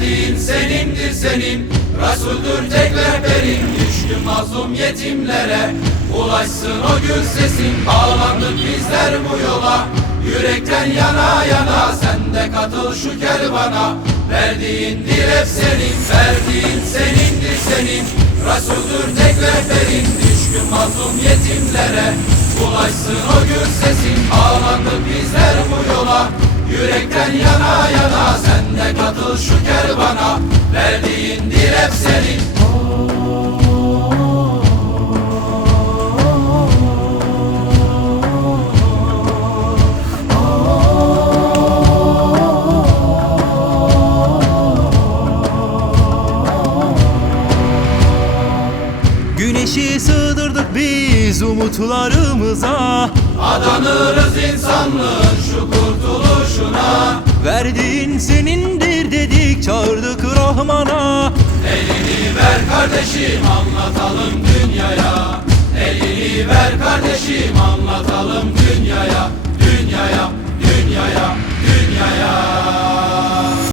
Verdiğin senindir senin. Resuldür tek rehberin Düşkün mazlum yetimlere. Ulaşsın o gül sesin. Bağlandık bizler bu yola. Yürekten yana yana. Sen de katıl şu kervana. Verdiğindir hep senin. Verdiğin senindir senin. Resuldür tek rehberin Düşkün mazlum yetimlere. Ulaşsın o gül sesin Yürekten yana yana Sen de katıl şu kervana. Verdiğindir hep senin. Güneşi sığdırdık biz umutlarımıza. Adanırız insanlığın Verdiğin senindir dedik çağırdık Rahman'a. Elini ver kardeşim anlatalım dünyaya